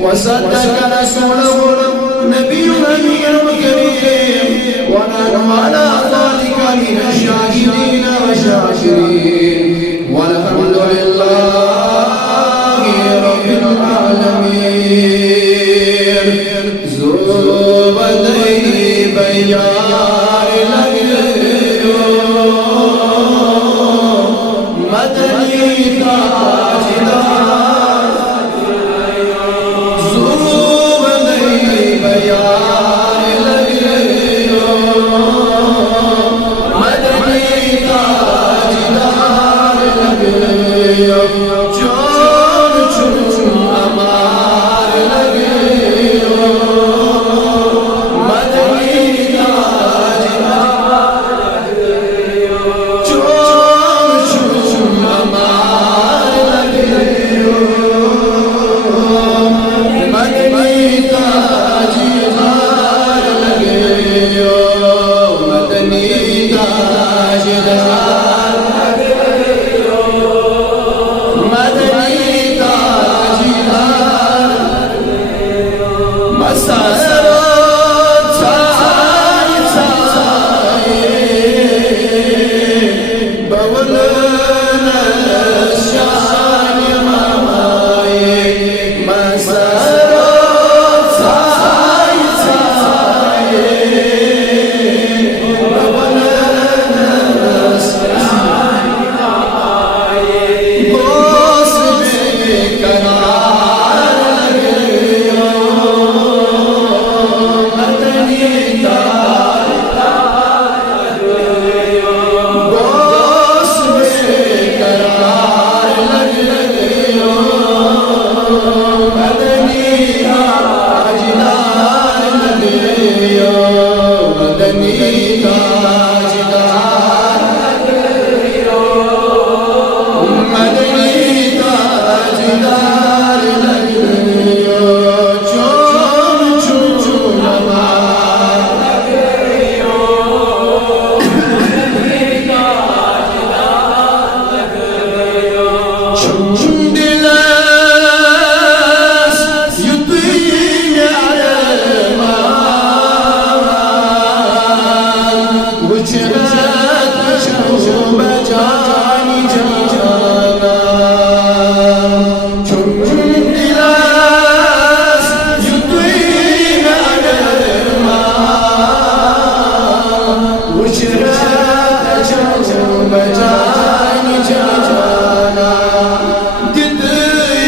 وصدق رسوله نبي النبي الكريم ونحن على ذلك من الشاهدين والشاكرين والحمد لله رب العالمين زبدي بيار لگیو مدنی تاجدار زبدی بيار لگیو مدنی تاجدار لگیو چون چون امار لگیو مدنی تاجدار لگیو چون چون امار لگیو مدنی تاجدار لگیو مدنی تاجدار لگیو مدنی تاجدار مسارات سای بولن شان مامای مسارات سای بولن شان مامای بوس بیقرار لگیو مدنی تاجدار لگیو بوس بیقرار لگیو مدنی تاجدار لگیو مدنی تاجدار لگیو مدنی تاجدار لگیو چون چون امار لگیو مدنی تاجدار لگیو چون دلس یطین علمان وجهت شوب جانی جانا چون دلس یطین علمان وجهت شوب جانی جانا دید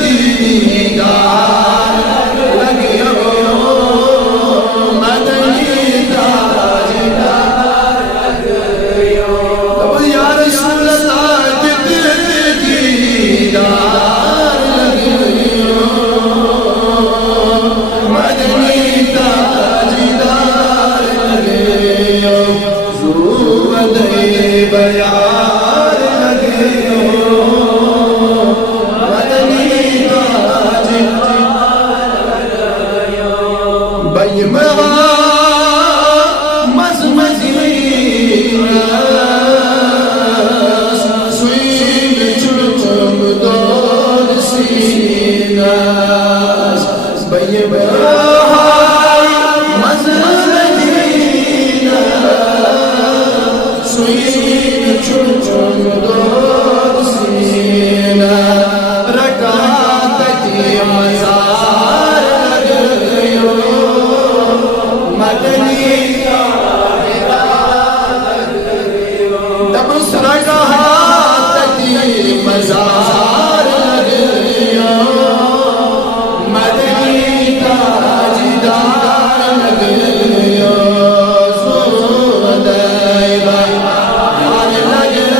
دیدار لگیو مدنی تاجدار لگیو یا رسول اللہ دید دیدار لگیو مدنی تاجدار لگیو زبدی بیار لگیو مدنی تاجدار لگیو بیمغا مزمزیناس سویم چلچم دار سیناس بیمغا مزمزیناس سویم چلچم دار سیناس رکعتی مزار لگیو مدنی تاجدار لگیو دبس رکعتی مزار لگیو مدنی تاجدار لگیو زبدی بیار لگیو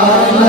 Ya